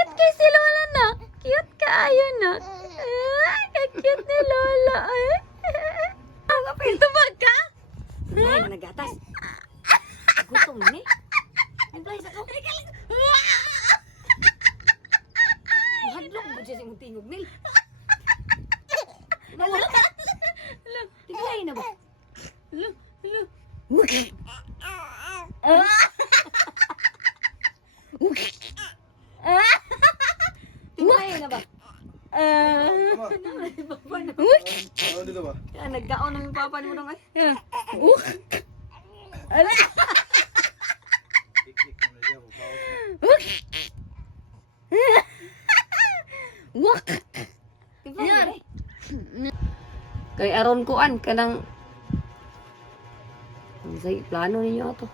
Cute kay si Lola na. Cute kaayo na. Cute ni Lola. Ito ba ka? Ay, nagatas. Gutom ni. Antay sa ko. Hadlok mo siya sa imong tingog nil. Nawala ka. Tingay na ba? Tingay na ba? Ano dito ba? Nagkaon ng papa ni mo nung ay. Ala. Ik-ik mo na siya, mabawas na. Wak. Yan. Kay aron kuan kanang say plano ninyo ato.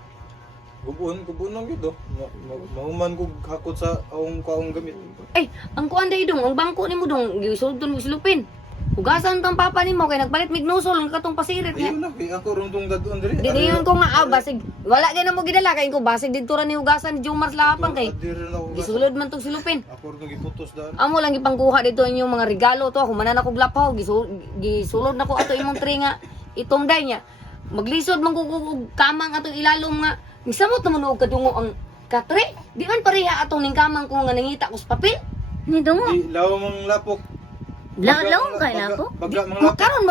Gubun lang yun, mahuman ko hakot sa aong kaong gamit. Ay, ang kuan day dong, ang bangko nimo dong gisulton mo silupin. Hugasan tong papa nimo kay nagpalit mignusol ang katong pasirit niya. Ayun na, ako rin itong dadon diri. Diniyon ko nga basig wala gyud na mo gidala kay ko basig didto ra ni hugasan ni Jumar lapang kay gisulod man tong silupin. Ako rin itong giputos daan. Amo lang gipangkuha dito inyong mga regalo to ako manan ako glapaw gisulod nako ato imong tray nga itumday niya. Maglisod man ko kamang atong ilalom nga misamot naman og kadungo ang katre. Di man pareha atong ning kamang ko nga nangita ko sa papel. Ni dungo. Di, lawa mong lapok. Law kay na ko. Baga mga lapok. Karon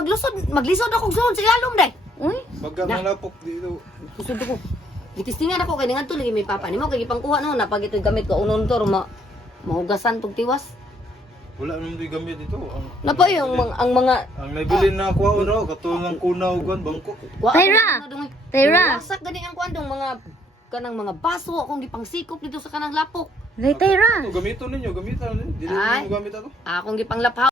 maglisod ako sulod sa ilalom day. Uy. Baga mga lapok dito. Kusod ko. Gitistingan ako kay ngadto lagi may papa nimo kay gipangkuha no napag ito'y gamit ko unon to mahugasan tog tiwas. Wala naman ito'y gamit dito. Napa yung ang mga Ang nabili na ako raw, katulad ng kunaw gan bangko. Tyra! Tyra! Wasak gani ang kuan dong mga kanang mga baso akong gipangsikop dito sa kanang lapok. Ray Tyra! Ito, gamiton ninyo, gamitan ninyo. Dili Ay. mo gamit ako. Akong gipanglaphaw.